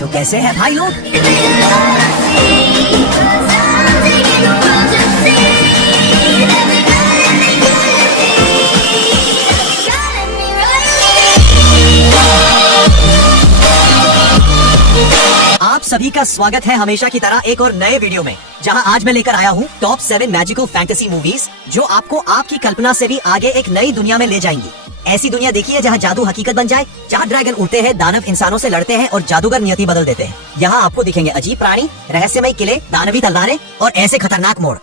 तो कैसे हैं भाई लोग? आप सभी का स्वागत है हमेशा की तरह एक और नए वीडियो में, जहां आज मैं लेकर आया हूं टॉप 7 मैजिकल फैंटेसी मूवीज जो आपको आपकी कल्पना से भी आगे एक नई दुनिया में ले जाएंगी। ऐसी दुनिया देखी है जहां जादू हकीकत बन जाए, जहां ड्रैगन उड़ते हैं, दानव इंसानों से लड़ते हैं और जादूगर नियति बदल देते हैं। यहाँ आपको दिखेंगे अजीब प्राणी, रहस्यमय किले, दानवी तलवारें और ऐसे खतरनाक मोड़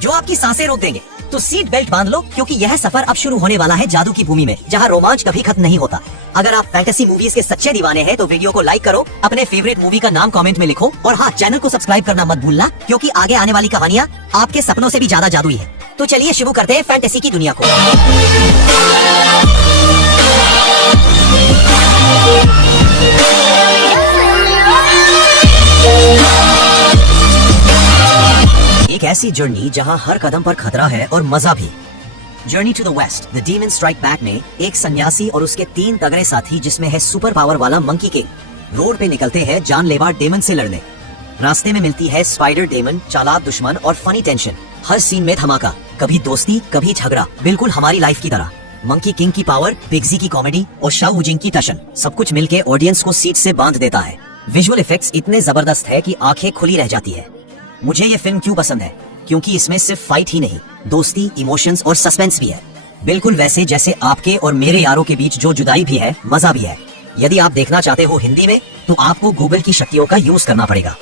जो आपकी सांसें रोक देंगे। तो सीट बेल्ट बांध लो, क्योंकि यह सफर अब शुरू होने वाला है जादू की भूमि में, जहां रोमांच कभी खत्म नहीं होता। अगर आप फैंटेसी मूवीज के सच्चे दीवाने हैं तो वीडियो को लाइक करो, अपने फेवरेट मूवी का नाम कमेंट में लिखो और हाँ, चैनल को सब्सक्राइब करना मत भूलना, क्योंकि आगे आने वाली कहानियाँ आपके सपनों से भी ज्यादा जादुई है। तो चलिए शुरू करते हैं फैंटेसी की दुनिया को। एक ऐसी जर्नी जहां हर कदम पर खतरा है और मजा भी। Journey to the west, the demon strike back में एक सन्यासी और उसके 3 तगड़े साथी, जिसमें है सुपर पावर वाला मंकी किंग, रोड पे निकलते हैं जानलेवा डेमन से लड़ने। रास्ते में मिलती है स्पाइडर डेमन, चालाक दुश्मन और फनी टेंशन। हर सीन में धमाका, कभी दोस्ती कभी झगड़ा, बिल्कुल हमारी लाइफ की तरह। मंकी किंग की पावर, पिग्जी की कॉमेडी और शाओ हुजिंग की टशन, सब कुछ मिलके ऑडियंस को सीट से बांध देता है। विजुअल इफेक्ट्स इतने जबरदस्त है कि आंखें खुली रह जाती है। मुझे ये फिल्म क्यों पसंद है? क्योंकि इसमें सिर्फ फाइट ही नहीं, दोस्ती, इमोशंस और सस्पेंस भी है। बिल्कुल वैसे जैसे आपके और मेरे यारों के बीच जो जुदाई भी है, मजा भी है। यदि आप देखना चाहते हो हिंदी में, तो आपको गूगल की शक्तियों का यूज करना पड़ेगा।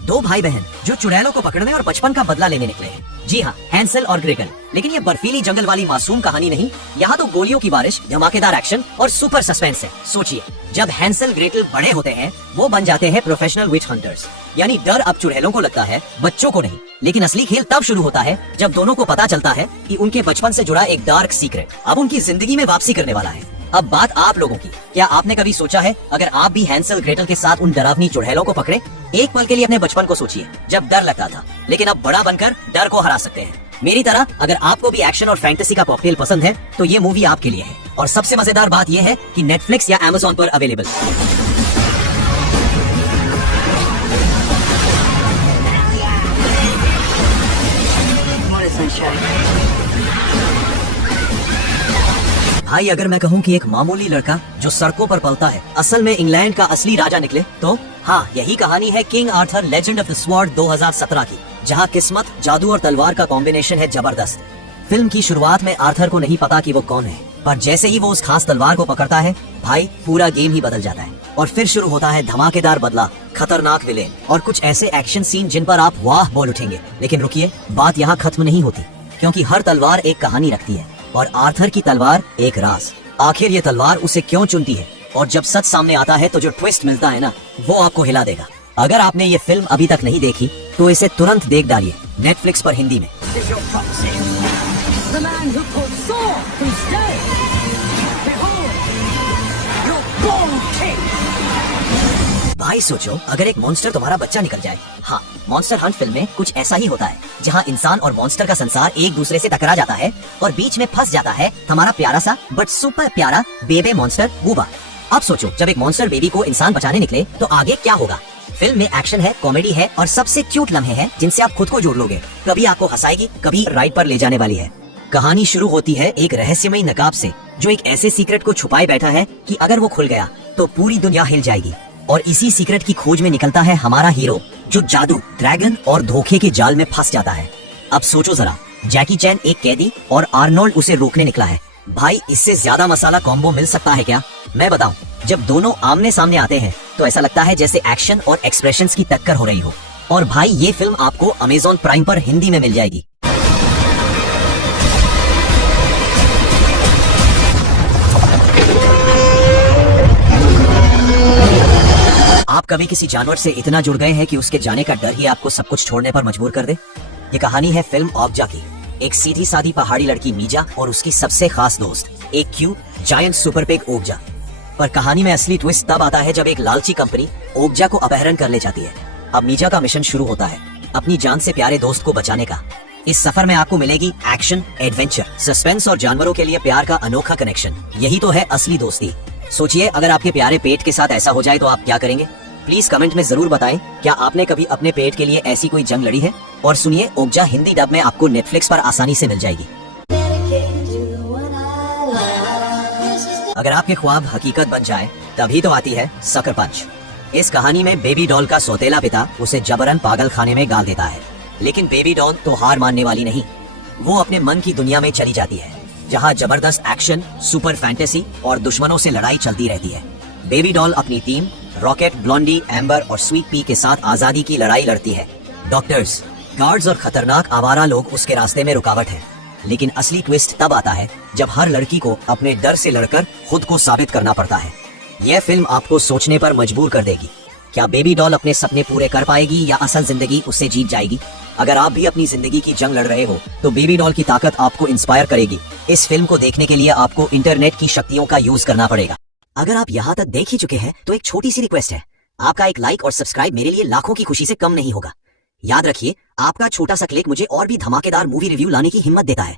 दो भाई बहन जो चुड़ैलों को पकड़ने और बचपन का बदला लेने निकले हैं। जी हाँ, हैंसल और ग्रेटल। लेकिन ये बर्फीली जंगल वाली मासूम कहानी नहीं, यहाँ तो गोलियों की बारिश, धमाकेदार एक्शन और सुपर सस्पेंस है। सोचिए, जब हैंसल ग्रेटल बड़े होते हैं, वो बन जाते हैं प्रोफेशनल विच हंटर्स। यानी डर अब चुड़ैलों को लगता है, बच्चों को नहीं। लेकिन असली खेल तब शुरू होता है जब दोनों को पता चलता है कि उनके बचपन से जुड़ा एक डार्क सीक्रेट अब उनकी जिंदगी में वापसी करने वाला है। अब बात आप लोगों की। क्या आपने कभी सोचा है, अगर आप भी हैंसल ग्रेटल के साथ उन डरावनी चुड़ैलों को पकड़े? एक पल के लिए अपने बचपन को सोचिए, जब डर लगता था, लेकिन अब बड़ा बनकर डर को हरा सकते हैं। मेरी तरह अगर आपको भी एक्शन और फैंटेसी का कॉकटेल पसंद है, तो ये मूवी आपके लिए है। और सबसे मजेदार बात यह है कि नेटफ्लिक्स या अमेज़न पर अवेलेबल। भाई, अगर मैं कहूँ कि एक मामूली लड़का जो सड़कों पर पलता है असल में इंग्लैंड का असली राजा निकले, तो हाँ, यही कहानी है king Arthur legend of the sword 2017 की, जहाँ किस्मत, जादू और तलवार का कॉम्बिनेशन है जबरदस्त। फिल्म की शुरुआत में आर्थर को नहीं पता कि वो कौन है, पर जैसे ही वो उस खास तलवार को पकड़ता है, भाई पूरा गेम ही बदल जाता है। और फिर शुरू होता है धमाकेदार बदला, खतरनाक विलेन और कुछ ऐसे एक्शन सीन जिन पर आप वाह बोल उठेंगे। लेकिन रुकिए, बात यहाँ खत्म नहीं होती, क्योंकि हर तलवार एक कहानी रखती है और आर्थर की तलवार एक राज। आखिर ये तलवार उसे क्यों चुनती है, और जब सच सामने आता है तो जो ट्विस्ट मिलता है ना, वो आपको हिला देगा। अगर आपने ये फिल्म अभी तक नहीं देखी, तो इसे तुरंत देख डालिए, नेटफ्लिक्स पर हिंदी में। भाई सोचो, अगर एक मॉन्स्टर तुम्हारा बच्चा निकल जाए। हाँ, मॉन्स्टर हंट फिल्म में कुछ ऐसा ही होता है, जहाँ इंसान और मॉन्स्टर का संसार एक दूसरे से टकरा जाता है और बीच में फंस जाता है हमारा प्यारा सा बट सुपर प्यारा बेबे मॉन्स्टर वूबा। अब सोचो, जब एक मॉन्स्टर बेबी को इंसान बचाने निकले, तो आगे क्या होगा? फिल्म में एक्शन है, कॉमेडी है और सबसे क्यूट लम्हे हैं जिनसे आप खुद को जोड़ लोगे। कभी आपको हंसाएगी, कभी राइड पर ले जाने वाली है। कहानी शुरू होती है एक रहस्यमयी नकाब से, जो एक ऐसे सीक्रेट को छुपाए बैठा है कि अगर वो खुल गया तो पूरी दुनिया हिल जाएगी। और इसी सीक्रेट की खोज में निकलता है हमारा हीरो, जो जादू, ड्रैगन और धोखे के जाल में फंस जाता है। अब सोचो जरा, जैकी चैन एक कैदी और आर्नोल्ड उसे रोकने निकला है। भाई, इससे ज्यादा मसाला कॉम्बो मिल सकता है क्या? मैं बताऊं, जब दोनों आमने सामने आते हैं तो ऐसा लगता है जैसे एक्शन और एक्सप्रेशंस की टक्कर हो रही हो। और भाई, ये फिल्म आपको अमेज़न प्राइम पर हिंदी में मिल जाएगी। आप कभी किसी जानवर से इतना जुड़ गए हैं कि उसके जाने का डर ही आपको सब कुछ छोड़ने पर मजबूर कर दे? ये कहानी है फिल्म ओकजा की। एक सीधी सादी पहाड़ी लड़की मीजा और उसकी सबसे खास दोस्त, एक क्यूट जायंट सुपर पिग ओकजा। पर कहानी में असली ट्विस्ट तब आता है जब एक लालची कंपनी ओकजा को अपहरण कर ले जाती है। अब मीजा का मिशन शुरू होता है, अपनी जान से प्यारे दोस्त को बचाने का। इस सफर में आपको मिलेगी एक्शन, एडवेंचर, सस्पेंस और जानवरों के लिए प्यार का अनोखा कनेक्शन। यही तो है असली दोस्ती। सोचिए, अगर आपके प्यारे पेट के साथ ऐसा हो जाए तो आप क्या करेंगे? प्लीज कमेंट में जरूर बताएं, क्या आपने कभी अपने पेट के लिए ऐसी कोई जंग लड़ी है? और सुनिए, ओकजा हिंदी डब में आपको नेटफ्लिक्स पर आसानी से मिल जाएगी। अगर आपके ख्वाब हकीकत बन जाए तभी तो आती है सकर पंच। इस कहानी में बेबी डॉल का सौतेला पिता उसे जबरन पागल खाने में डाल देता है, लेकिन बेबी डॉल तो हार मानने वाली नहीं। वो अपने मन की दुनिया में चली जाती है, जहाँ जबरदस्त एक्शन, सुपर फैंटेसी और दुश्मनों से लड़ाई चलती रहती है। बेबी डॉल अपनी टीम रॉकेट, ब्लॉन्डी, एम्बर और स्वीट पी के साथ आजादी की लड़ाई लड़ती है। डॉक्टर्स, गार्ड्स और खतरनाक आवारा लोग उसके रास्ते में रुकावट है। लेकिन असली ट्विस्ट तब आता है जब हर लड़की को अपने डर से लड़कर खुद को साबित करना पड़ता है। यह फिल्म आपको सोचने पर मजबूर कर देगी। क्या बेबी डॉल अपने सपने पूरे कर पाएगी या असल जिंदगी उससे जीत जाएगी? अगर आप भी अपनी जिंदगी की जंग लड़ रहे हो तो बेबी डॉल की ताकत आपको इंस्पायर करेगी। इस फिल्म को देखने के लिए आपको इंटरनेट की शक्तियों का यूज करना पड़ेगा। अगर आप यहाँ तक देख ही चुके हैं तो एक छोटी सी रिक्वेस्ट है, आपका एक लाइक और सब्सक्राइब मेरे लिए लाखों की खुशी से कम नहीं होगा। याद रखिए, आपका छोटा सा क्लिक मुझे और भी धमाकेदार मूवी रिव्यू लाने की हिम्मत देता है।